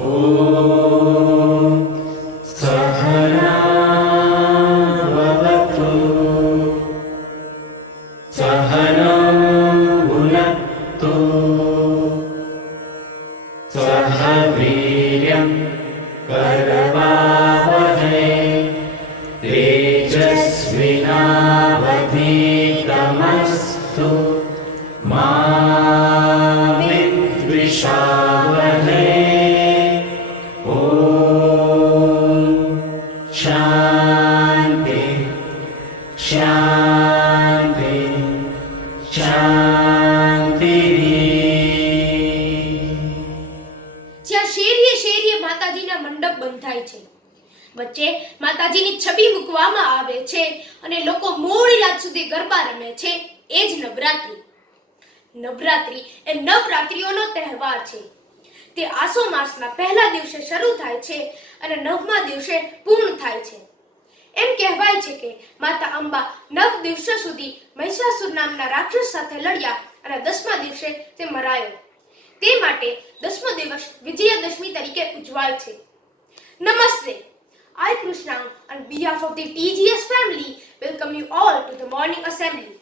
ॐ सहना भवतु सहनौ भुनक्तु सह वीर्यं करवावहै तेजस्विनावधीतमस्तु मा विद्विषावहै। शांति शांति शांति। જ્યાં શેરીએ શેરીએ માતાજીના મંડપ બંધાય છે, વચ્ચે માતાજીની છબી મૂકવામાં આવે છે અને લોકો મોડી રાત સુધી ગરબા રમે છે, એ જ નવરાત્રી. નવરાત્રી એ નવરાત્રીઓનો તહેવાર છે. તે આસો માસના પહેલા દિવસે શરૂ થાય છે અને 9મા દિવસે પૂર્ણ થાય છે. એમ કહેવાય છે કે માતા અંબા 9 દિવસો સુધી મહિષાસુર નામના રાક્ષસ સાથે લડ્યા અને 10મા દિવસે તે મરાયો. તે માટે 10મો દિવસ વિજયાદશમી તરીકે ઉજવાય છે. નમસ્તે. I Krishna on behalf of the TGS family welcome you all to the morning assembly.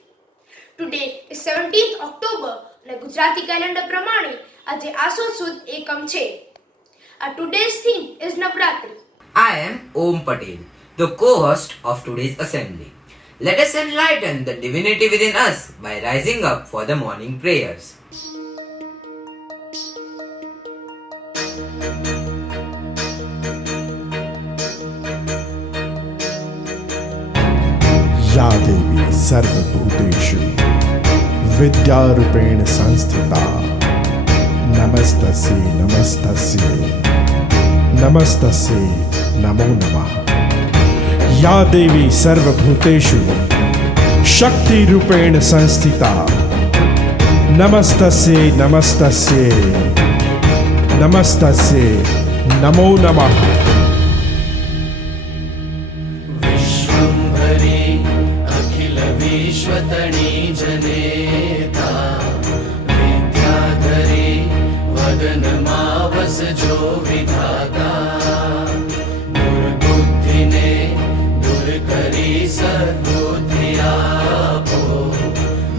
Today is 17th October અને ગુજરાતી કેલેન્ડર પ્રમાણે આજે આસો સુદ એકમ છે. Our today's theme is Navratri. I am Om Patel, the co-host of today's assembly. Let us enlighten the divinity within us by rising up for the morning prayers. या देवी सर्वभूतेषु विद्यारूपेण संस्थिता नमस्तस्यै नमस्तस्यै नमस्तस्यै नमो नमः। या देवी सर्वभूतेषु शक्तिरूपेण संस्थिता नमस्तस्यै नमस्तस्यै नमस्तस्यै नमो नमः। विश्वम्भरी अखिल विश्वतणी जनेता विद्याधरी वदन मावस जो विधाता दुर्बुद्धि ने दूर करी सद्बुद्धि आपो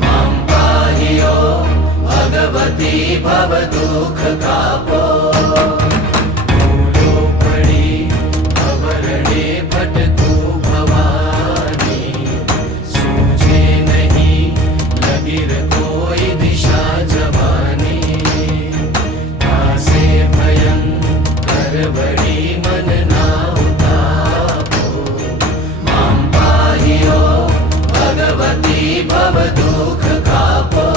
मां पाहि ओ भगवती भव दुख कापो। भूलो पड़ी अवरणे भटकू भवानी सूझे नहीं लगिर कोई दिशा जवानी आसे भयं करवड़ी मन ना उतापो मां पाहि ओ भगवती भव दुख कापो।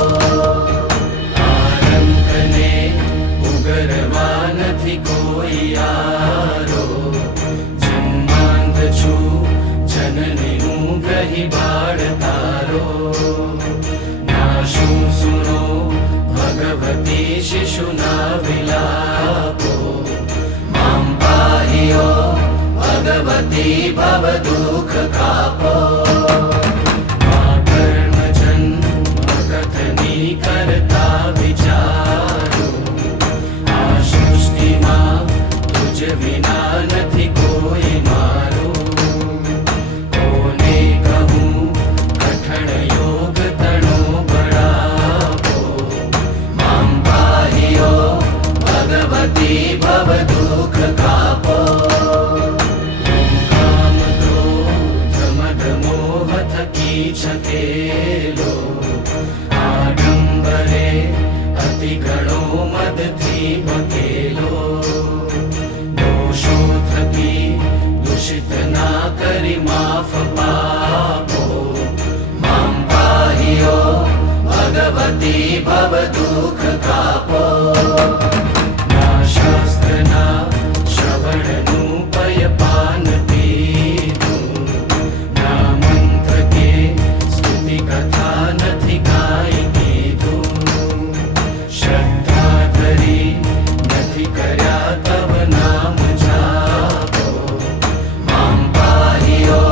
आरंकने उगरवा નથી કોઈ यारो जन्मांध छु जननी હું ગહી બાળ તારો નાશુ સુનો ભગવતી શિશુના વિલાપો માં પાહિ ઓ ભગવતી ભવ દુઃખ કાપો। મા કર્મ જન્મ કથની કરતા વિચારો આ સૃષ્ટિમાં તુજ વિના નથી કોઈ મારો કોને કહું કઠણ યોગ તણો બળાપો માં પાહિ ઓ ભગવતી ભવ દુઃખ કાપો। કામ ક્રોધ મદ મોહ થકી છકેલો આડંબરે અતિ ઘણો મદથી બકેલો દોષો થકી દૂષિત ના કરી માફ પાપો માં પાહિ ઓ ભગવતી ભવ દુઃખ કાપો। ના શાસ્ત્રના શ્રવણનું પયપાન પીધું ના મંત્ર કે સ્તુતિ કથા નથી કાંઈ કીધું શ્રદ્ધા ધરી નથી કર્યા તવ નામ જાપો માં પાહિ ઓ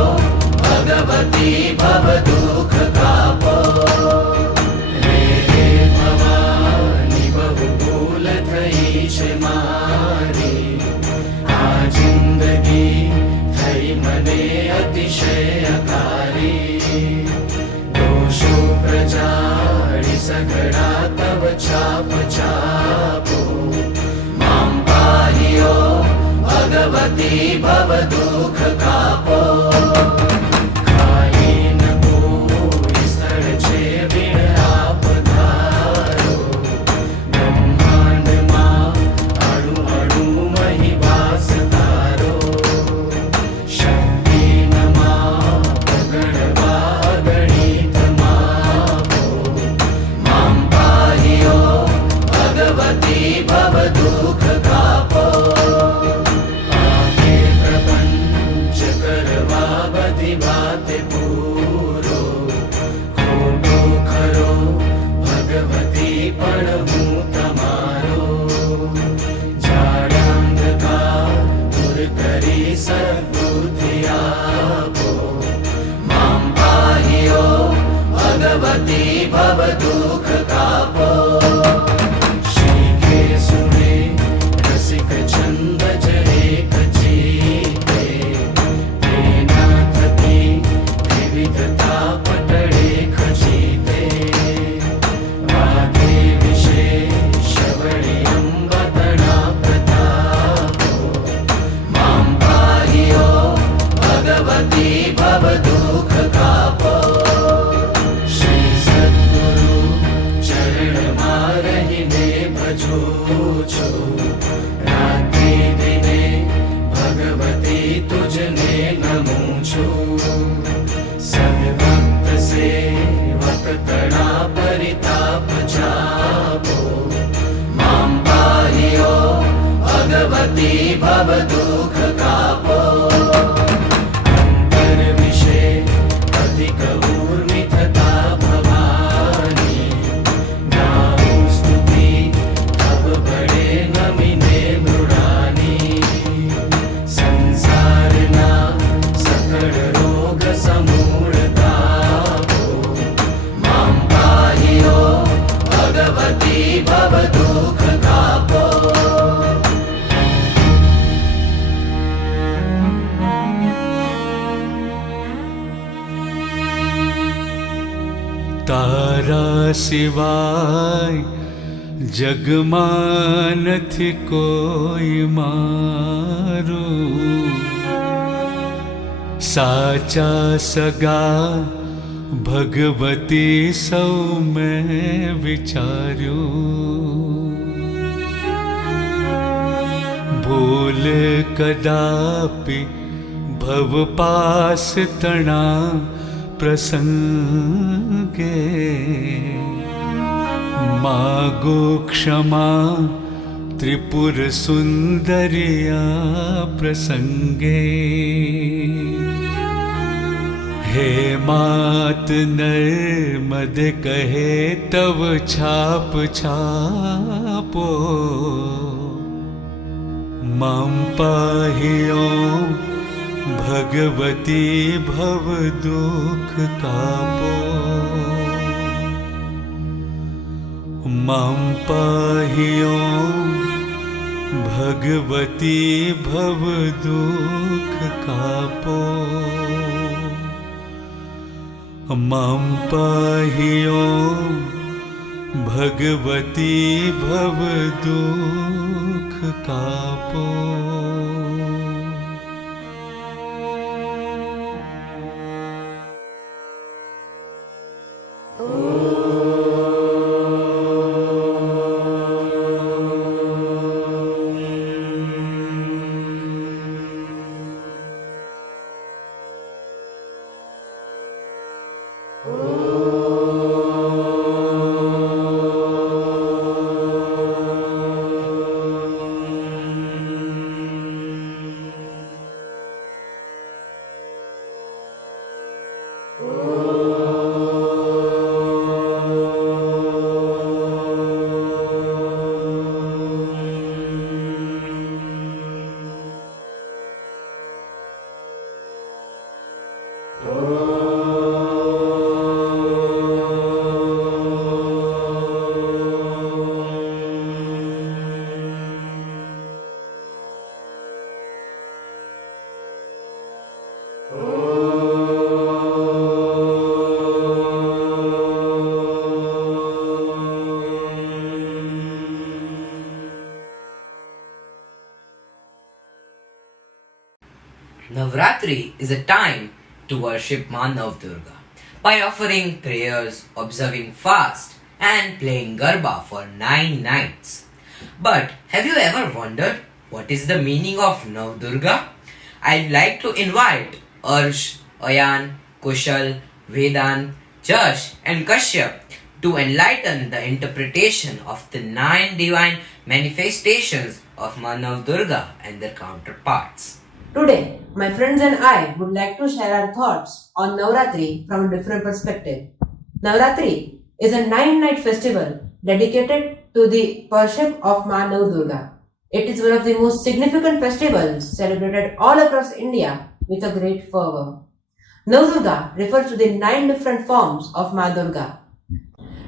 ભગવતી ભવ દુઃખ કાપો। રે રે ભવાની બહુ ભૂલ गाळि सगळा तव चाप चापो मां पाहि ओ भगवती भव दुःख कापो खाली न કોઈ સ્થળ છે વિણ આપ ધારો બ્રહ્માંડમાં અણુ અણુ મહી વાસ તારો શક્તિ નમા ગણવા ગણિત માપો માં પાહિ ઓ ભગવતી ભવ દુઃખ કાપો આપે પ્રપંચ કરવા બધી વાતે પૂરો ખોટો ખરો ભગવતી પણ હું તમારો જાડાંધકાર દૂર કરી સદબુદ્ધિ આપો માં પાહિ ઓ ભગવતી ભવ દુઃખ કાપો શીખે સુને રસિક છંદ જ એક ચીતે તેના થકી વિવિધતા પટળે ખચીતે વાગે વિશેષ વળી અંબતણા પ્રતાપો માં પાહિ ઓ ભગવતી ભવ દુઃખ કાપો શ્રી સદ્ગુરુ ચરણમાં રહીને ભજું છું રાત્રિ દિને ભગવતી તુજને નમું છું સદભક્ત સેવક તણા પરિતાપ ચાપો માં પાહિ ઓ ભગવતી ભવ દુઃખ કાપો અંતર વિશે અધિક ઊર્મિ થતા ભવાની ગાઉં સ્તુતિ તવ બળે નમીને મૃડાની સંસારના સકળ રોગ સમૂળ તાપો માં પાહિ ઓ ભગવતી ભવ દુઃખ કાપો તારા સિવાય જગમાં નથી કોઈ મારું સાચા સગા ભગવતી સૌ મેં વિચાર્યું ભૂલ કદાપી ભવ પાસ તણા પ્રસંગે માગો ક્ષમા ત્રિપુર સુંદરિયા પ્રસંગે હે માત નર્મદ કહે તવ છાપ છાપો માં પાહિ ઓમ ભગવતી ભવ દુઃખ કાપો માં પાહિ ઓમ ભગવતી ભવ દુઃખ કાપો માં પાહિ ઓમ ભગવતી ભવ દુઃખ કાપો Navratri is a time to worship Ma Navdurga by offering prayers, observing fast, and playing Garba for 9 nights. But have you ever wondered what is the meaning of Navdurga? I'd like to invite Arsh, Ayan, Kushal, Vedan, Jash, and Kashyap to enlighten the interpretation of the 9 divine manifestations of Ma Navdurga and their counterparts. Today, my friends and I would like to share our thoughts on Navratri from a different perspective. Navratri is a 9-night festival dedicated to the worship of Ma Navdurga. It is one of the most significant festivals celebrated all across India with a great fervor. Navdurga refers to the 9 different forms of Ma Durga.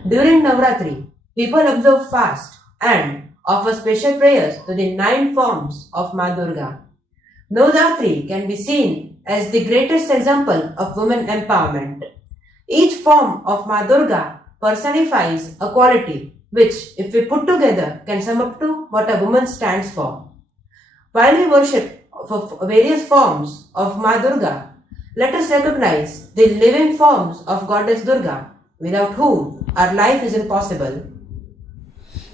During Navratri, people observe fast and offer special prayers to the 9 forms of Ma Durga. Navratri can be seen as the greatest example of women empowerment. Each form of Ma Durga personifies a quality which, if we put together, can sum up to what a woman stands for. While we worship for various forms of Ma Durga, let us recognize the living forms of Goddess Durga, without whom our life is impossible.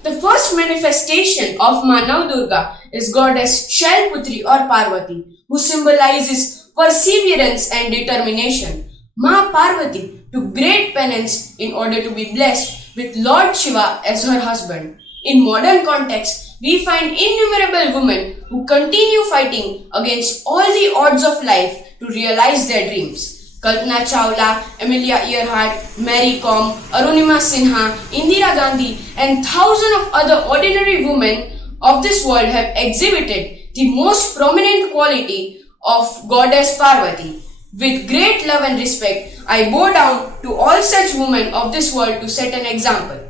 The first manifestation of Ma Navdurga is goddess Shailputri or Parvati, who symbolizes perseverance and determination. Ma Parvati took great penance in order to be blessed with Lord Shiva as her husband. In modern context, we find innumerable women who continue fighting against all the odds of life to realize their dreams. Kalpana Chawla, Amelia Earhart, Mary Kom, Arunima Sinha, Indira Gandhi and thousands of other ordinary women of this world have exhibited the most prominent quality of Goddess Parvati. With great love and respect, I bow down to all such women of this world to set an example.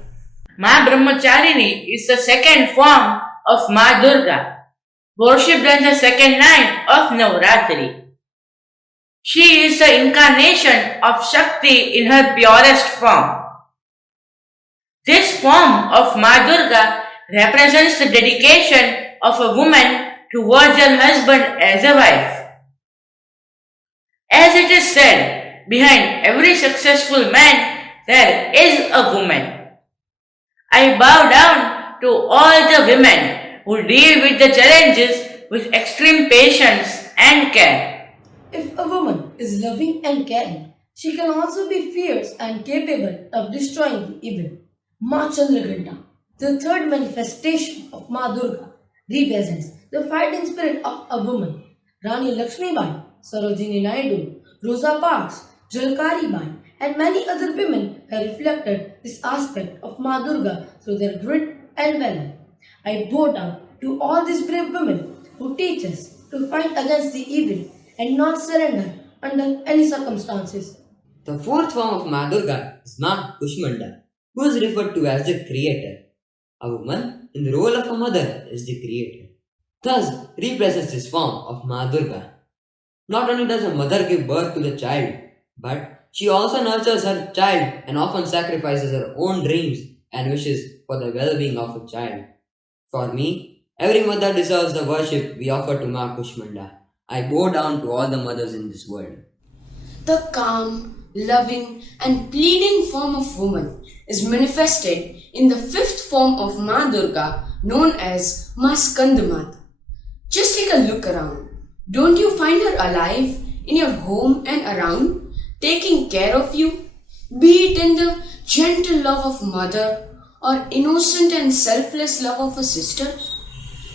Ma Brahmacharini is the second form of Ma Durga, worshipped on the second night of Navratri. She is the incarnation of Shakti in her purest form. This form of Ma Durga represents the dedication of a woman towards her husband as a wife. As it is said, behind every successful man there is a woman. I bow down to all the women who deal with the challenges with extreme patience and care. If a woman is loving and caring, she can also be fierce and capable of destroying the evil. Ma Chandraghanta, the third manifestation of Ma Durga, represents the fighting spirit of a woman. Rani Lakshmibai, Sarojini Naidu, Rosa Parks, Jalkari Bai, and many other women have reflected this aspect of Ma Durga through their grit and valor. I bow down to all these brave women who teach us to fight against the evil and not surrender under any circumstances. The fourth form of Ma Durga is Ma Kushmanda, who is referred to as the creator. A woman in the role of a mother is the creator. Thus represents this form of Ma Durga. Not only does a mother give birth to the child, but she also nurtures her child and often sacrifices her own dreams and wishes for the well-being of a child. For me, every mother deserves the worship we offer to Ma Kushmanda. I bow down to all the mothers in this world. The calm, loving and pleading form of woman is manifested in the fifth form of Ma Durga known as Ma Skandamata. Just take a look around. Don't you find her alive in your home and around, taking care of you? Be it in the gentle love of mother or innocent and selfless love of a sister?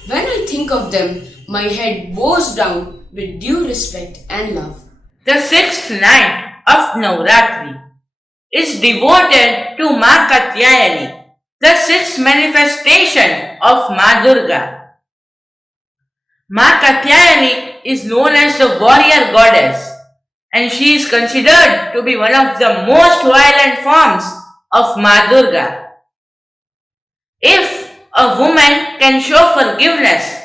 When I think of them, my head bows down with due respect and love. The sixth night of Navratri is devoted to Ma Katyayani, the sixth manifestation of Ma Durga. Ma Katyayani is known as the warrior goddess, and she is considered to be one of the most violent forms of Ma Durga. If a woman can show forgiveness,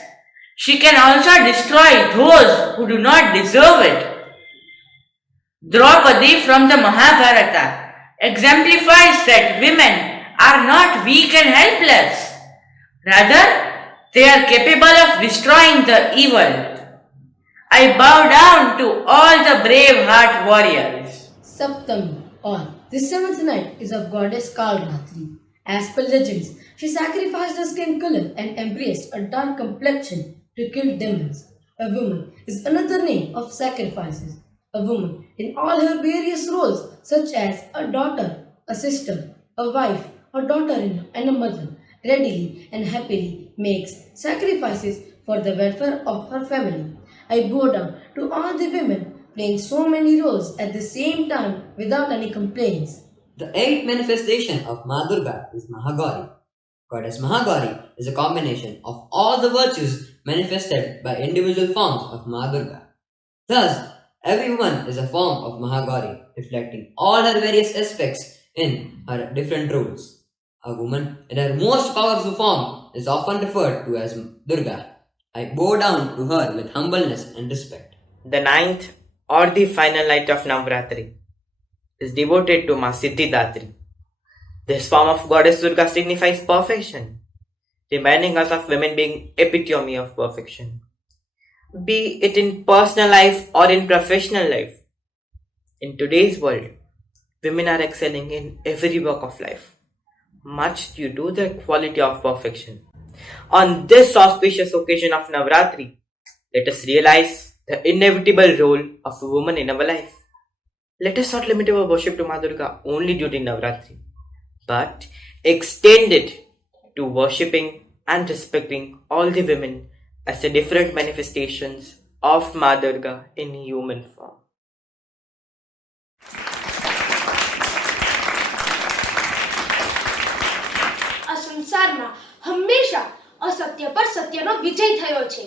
she can also destroy those who do not deserve it. Draupadi from the Mahabharata exemplifies that women are not weak and helpless. Rather, they are capable of destroying the evil. I bow down to all the brave heart warriors. Saptami, or the seventh night, is of goddess Kalratri. As per legends, she sacrificed her skin color and embraced a dark complexion to kill demons. A woman is another name of sacrifices. A woman in all her various roles, such as a daughter, a sister, a wife, a daughter-in-law, and a mother, readily and happily makes sacrifices for the welfare of her family. I bow down to all the women playing so many roles at the same time without any complaints. The eighth manifestation of Ma Durga is Mahagauri. Goddess Mahagauri is a combination of all the virtues manifested by individual forms of Ma Durga. Thus, every woman is a form of Mahagauri, reflecting all her various aspects in her different roles. A woman in her most powerful form is often referred to as Durga. I bow down to her with humbleness and respect. The ninth or the final night of Navratri is devoted to Ma Siddhidatri. This form of Goddess Durga signifies perfection, reminding us of women being epitome of perfection, be it in personal life or in professional life. In today's world, women are excelling in every walk of life, much due to their quality of perfection. On this auspicious occasion of Navratri, let us realize the inevitable role of a woman in our life. Let us not limit our worship to Ma Durga only during Navratri, but extend it to worshipping and respecting all the women as the different manifestations of Ma Durga in human form. આ સંસારમાં હંમેશા અસત્ય પર સત્યનો વિજય થયો છે.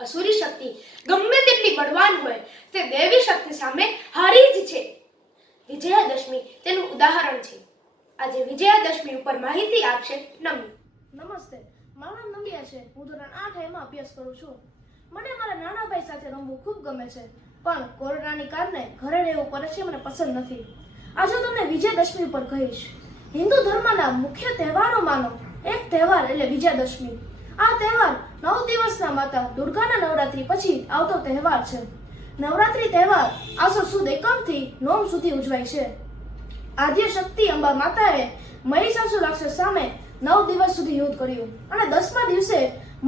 અસુરી શક્તિ ગમે તેટલી બળવાન હોય તે દેવી શક્તિ સામે હારી જ છે. વિજયાદશમી તેનું ઉદાહરણ છે. આજે વિજયાદશમી ઉપર માહિતી આપશે નમી. નમસ્તે, મારું નામ નમિયા છે. હું ધોરણ 8 માં અભ્યાસ કરું છું. મને મારા નાના ભાઈ સાથે રમવું ખૂબ ગમે છે, પણ કોરોનાની કારણે ઘરે રહેવું પડે છે, મને પસંદ નથી. આજે હું તમને વિજયાદશમી ઉપર કહીશ. હિન્દુ ધર્મના મુખ્ય તહેવારોમાંનો એક તહેવાર એટલે વિજયાદશમી. આ તહેવાર 9 દિવસના માતા દુર્ગાના નવરાત્રી પછી આવતો તહેવાર છે. નવરાત્રી તહેવાર આસો સુદ એકમથી નોમ સુધી ઉજવાય છે. આદ્ય શક્તિ અંબા માતાએ મહિષાસુર રાક્ષસ સામે 9 દિવસ સુધી યુદ્ધ કર્યું અને 10મા દિવસે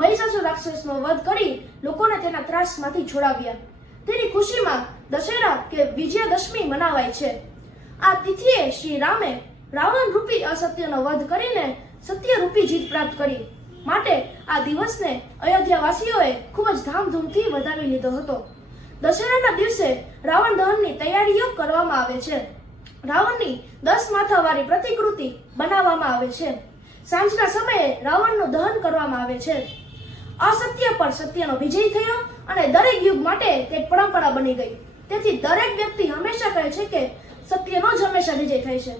મહિષાસુર રાક્ષસનો વધ કરી લોકોને તેના ત્રાસમાંથી છોડાવ્યા. તેની ખુશીમાં દશેરા કે વિજયાદશમી મનાવાય છે. આ તિથિએ શ્રી રામે રાવણ રૂપી અસત્યનો વધ કરીને સત્ય રૂપી જીત પ્રાપ્ત કરી. માટે આ દિવસને અયોધ્યાવાસીઓએ ખૂબ જ ધામધૂમથી વધાવી લીધો હતો. દશેરાના દિવસે રાવણ દહનની તૈયારીઓ કરવામાં આવે છે. રાવણની 10 માથાવાળી પ્રતિકૃતિ બનાવવામાં આવે છે. સાંજના સમયે રાવણનું દહન કરવામાં આવે છે. અસત્ય પર સત્યનો વિજય થયો અને દરેક યુગ માટે તે પરંપરા બની ગઈ. તેથી દરેક વ્યક્તિ હંમેશા કહે છે કે સત્યનો જ હંમેશા વિજય થાય છે.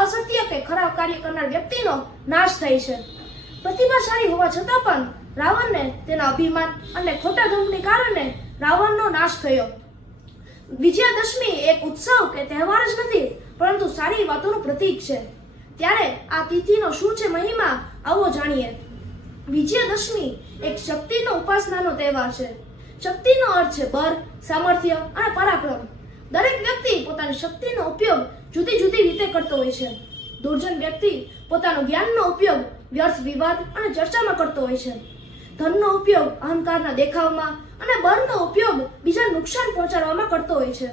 અસત્ય કે ખરાબ કાર્ય કરનાર વ્યક્તિનો નાશ થાય છે. પ્રતિભાશાળી હોવા છતાં પણ રાવણને તેના અભિમાન અને ખોટા ધર્મને કારણે રાવણનો નાશ થયો. વિજયાદશમી એક ઉત્સવ કે તહેવાર જ નથી, પરંતુ સારી વાતોનું પ્રતીક છે. ત્યારે આ તિથિનો શું છે મહિમા, આવો જાણીએ. વિજયાદશમી એક શક્તિનો ઉપાસનાનો તહેવાર છે. શક્તિનો અર્થ છે બળ, સામર્થ્ય અને પરાક્રમ. દરેક વ્યક્તિ પોતાની શક્તિનો ઉપયોગ જુદી જુદી રીતે કરતો હોય છે. દુર્જન વ્યક્તિ પોતાનો જ્ઞાનનો ઉપયોગ વ્યર્થ વિવાદ અને ચર્ચામાં કરતો હોય છે. ધનનો ઉપયોગ અહંકારના દેખાવમાં અને બળનો ઉપયોગ બીજાને નુકસાન પહોંચાડવામાં કરતો હોય છે.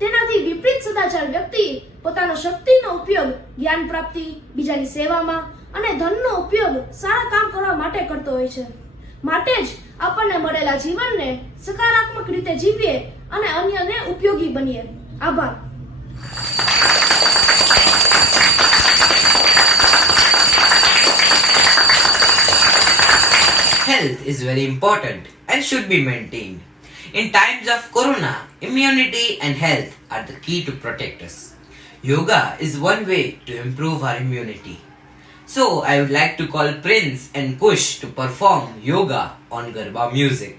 તેનાથી વિપરીત સદાચાર વ્યક્તિ પોતાનો શક્તિનો ઉપયોગ જ્ઞાન પ્રાપ્તિ, બીજાની સેવામાં અને ધનનો ઉપયોગ સારા કામ કરવા માટે કરતો હોય છે. માટે જ આપણને મળેલા જીવનને સકારાત્મક રીતે જીવીએ અને અન્યને ઉપયોગી બનીએ. આભાર. Health is very important and should be maintained. In times of corona, immunity and health are the key to protect us. Yoga is one way to improve our immunity. So I would like to call Prince and Kush to perform yoga on Garba music.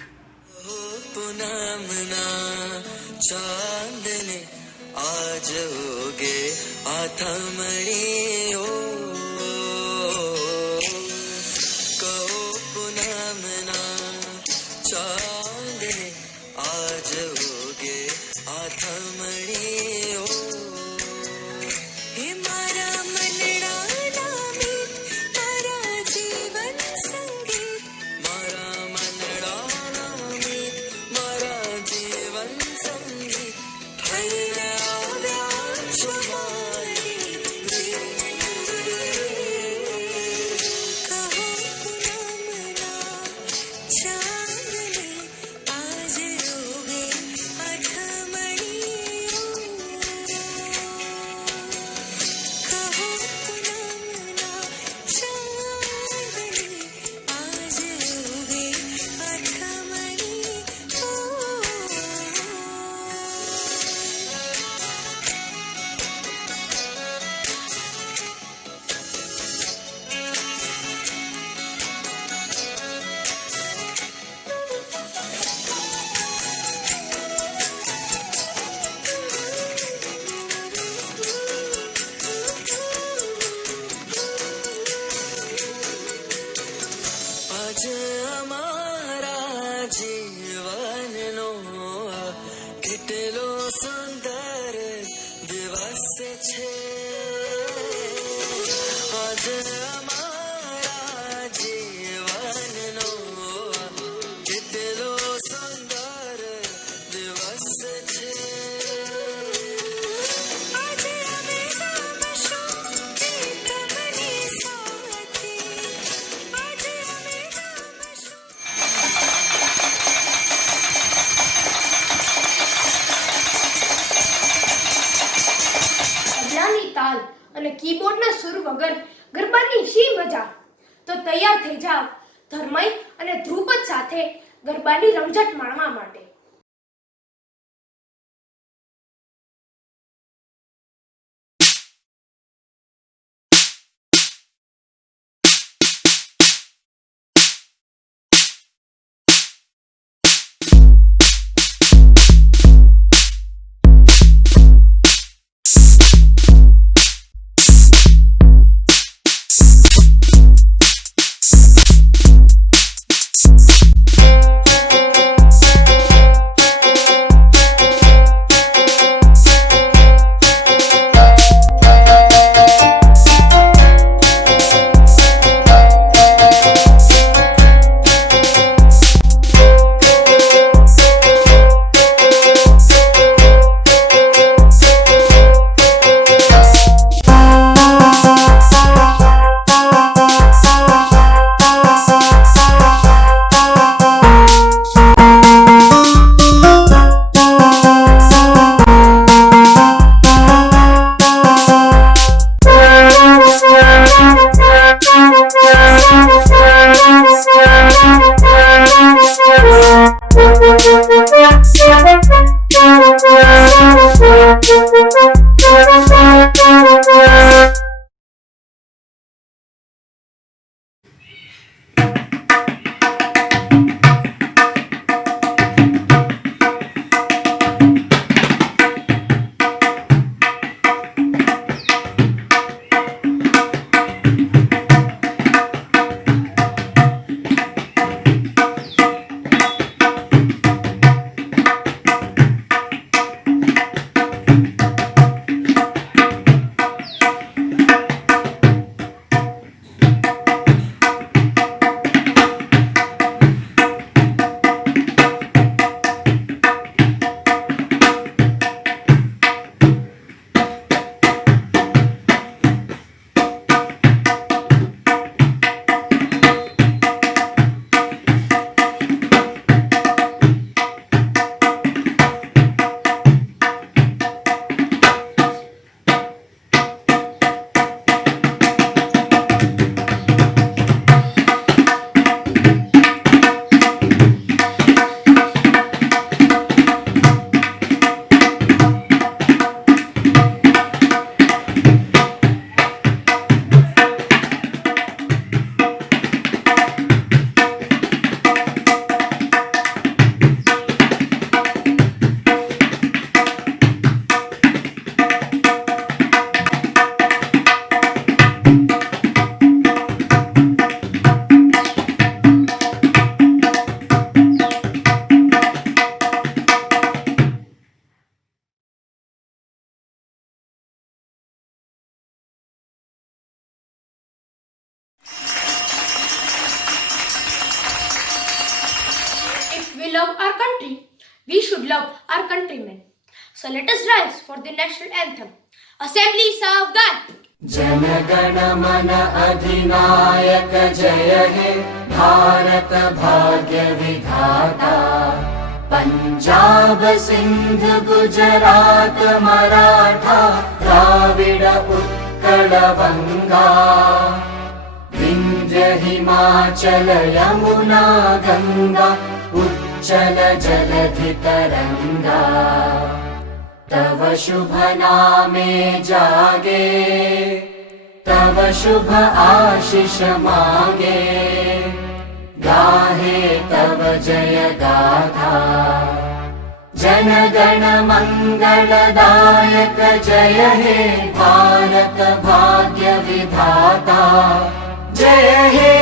आज અમારા જીવનનો કેટલો સુંદર દિવસ છે आज અમારા જીવનનો કેટલો સુંદર દિવસ છે આજે અમે રમશું પ્રીતમની સાથે આજે અમે તબલાની તાલ અને કીબોર્ડના સુર વગર ગરબાની શી મજા. તો તૈયાર થઈ જાવ ધર્મય અને ધ્રુપદ સાથે ગરબાની રમઝટ માણવા માટે. We love our country, we should love our countrymen. So let us rise for the national anthem. Assembly Saavdhan. जनगण मन अधिनायक जय हे भारत भाग्य विधाता पंजाब सिंध गुजरात मराठा द्राविड उत्कल बंगा विंध्य हिमाचल यमुना गंगा उच्चल जलधि तरंगा तव शुभ नामे जागे तव शुभ आशीष मागे गाहे तव जय गाथा जन गण मंगलदायक जय हे भारत भाग्य विधाता जय हे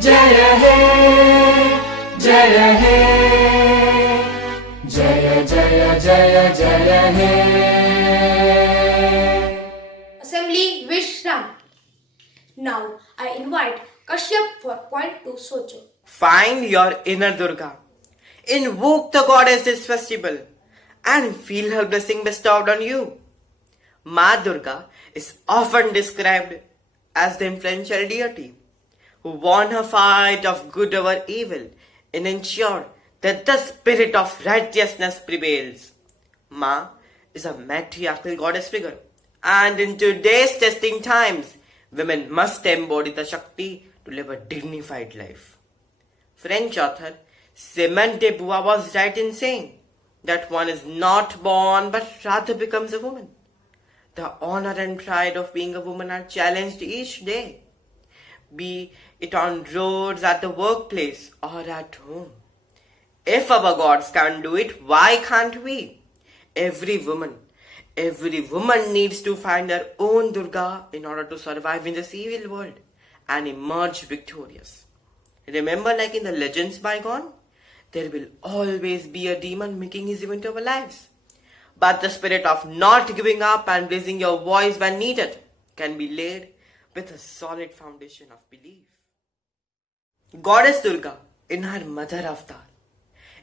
जय Now I invite Kashyap for point 2 Socho. Find your inner Durga. Invoke the goddess this festival and feel her blessing bestowed on you. Ma Durga is often described as the influential deity who won her fight of good over evil and ensured that the spirit of righteousness prevails. Ma is a matriarchal goddess figure, and in today's testing times, women must embody the Shakti to live a dignified life. French author Simone de Beauvoir was right in saying that one is not born but rather becomes a woman. The honor and pride of being a woman are challenged each day, be it on roads, at the workplace, or at home. If our gods can't do it, why can't we? Every woman needs to find her own Durga in order to survive in this evil world and emerge victorious. Remember, like in the legends bygone, there will always be a demon making his way into our lives. But the spirit of not giving up and raising your voice when needed can be laid with a solid foundation of belief. Goddess Durga, in her mother avatar,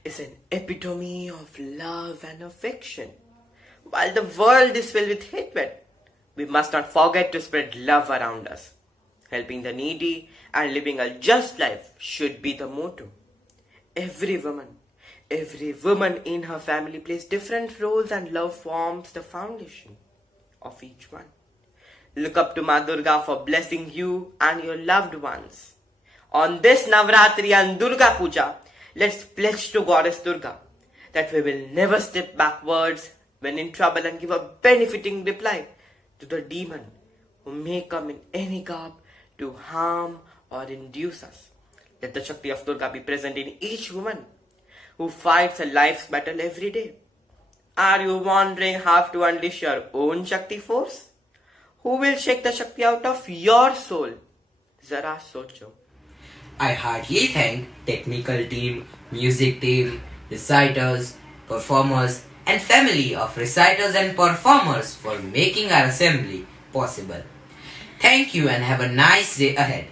is an epitome of love and affection. While the world is filled with hatred, we must not forget to spread love around us. Helping the needy and living a just life should be the motto. Every woman in her family plays different roles, and love forms the foundation of each one. Look up to Ma Durga for blessing you and your loved ones. On this Navratri and Durga Puja, let's pledge to Goddess Durga that we will never step backwards when in trouble and give a benefiting reply to the demon who may come in any garb to harm or induce us. Let the Shakti of Durga be present in each woman who fights a life's battle every day. Are you wondering how to unleash your own Shakti force? Who will shake the Shakti out of your soul? Zara socho. I heartily thank technical team, music team, reciters, performers and family of reciters and performers for making our assembly possible. Thank you and have a nice day ahead.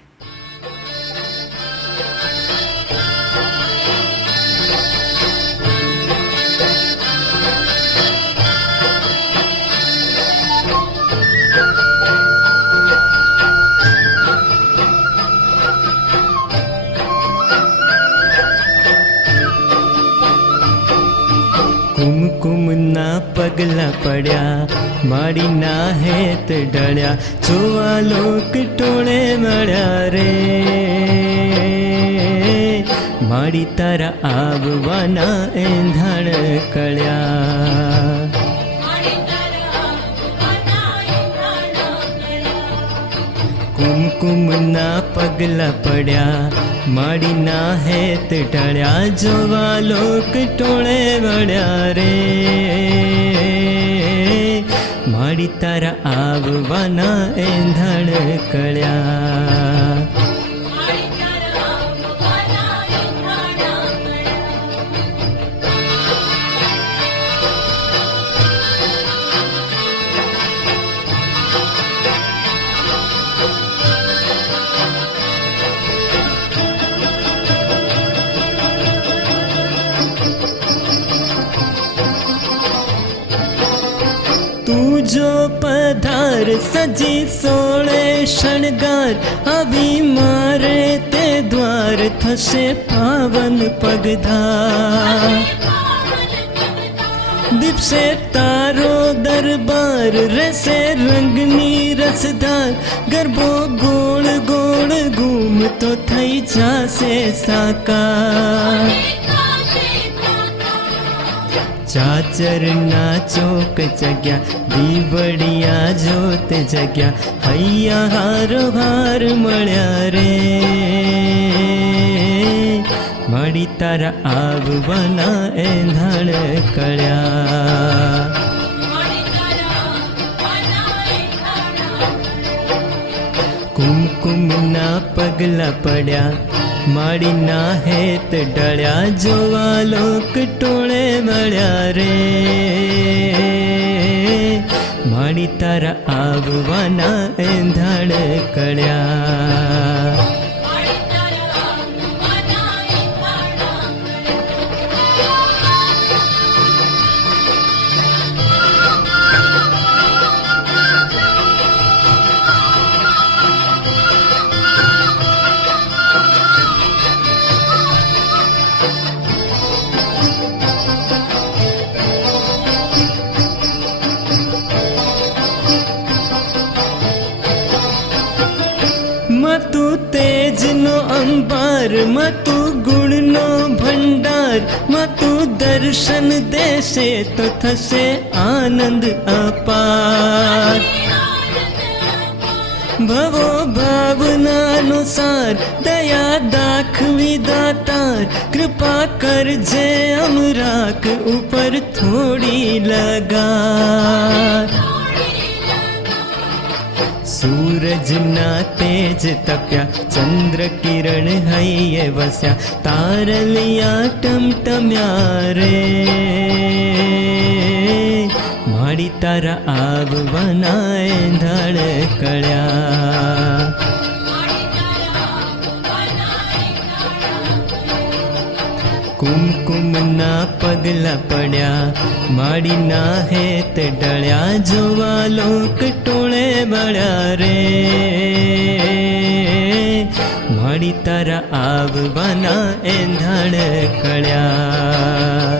કુમકુમના પગલા પડ્યા માડીના હેત ડળ્યા જોવા લોક ટોળે મળ્યા રે માડી તારા આવવાના એંધાણ કળ્યા કુમકુમના પગલા પડ્યા માડીના હેત ઢળ્યા જોવા લોક ટોળે વળ્યા રે માડી તારા આવવાના એંધાણ કળ્યા જો પધાર સજી સોળે શણગાર આવી મારે તે દ્વાર થશે પાવન પગધાર દીપશે તારો દરબાર રહેશે રંગની રસધાર ગરબો ગોળ ગોળ ઘૂમતો થઈ જાશે સાકાર ચાચરના ચોક જગ્યા દીવડિયા જોત જગ્યા હૈયા હારો હાર મળ્યા રે મળી તારા આવવાના એંધાણ કળ્યા કુમકુમના પગલા પડ્યા માડીના હેત ડળ્યા જોવા લોક ટોળે મળ્યા રે માડી તારા આવવાના એંધાણ કળ્યા. મતું તેજનો અંબાર, મતું ગુણનો ભંડાર, મતું દર્શન દેશે તો થશે આનંદ અપાર. ભવો ભાવનાનુસાર દયા દાખવી દાતાર, કૃપા કરજે અમરાક ઉપર થોડી લગાર. સૂરજના તેજ તપ્યા, ચંદ્ર કિરણ હૈયે વસ્યા, તારલિયા ટમટમ્યા રે. માડી તારા આવવાના એંધાણ કળ્યા. કુમકુમના પગલા પડ્યા, માડીના હેત ડળ્યા, જોવા લોક ટોળે બળ્યા રે. માડી તારા આવવાના એંધાણ કળ્યા.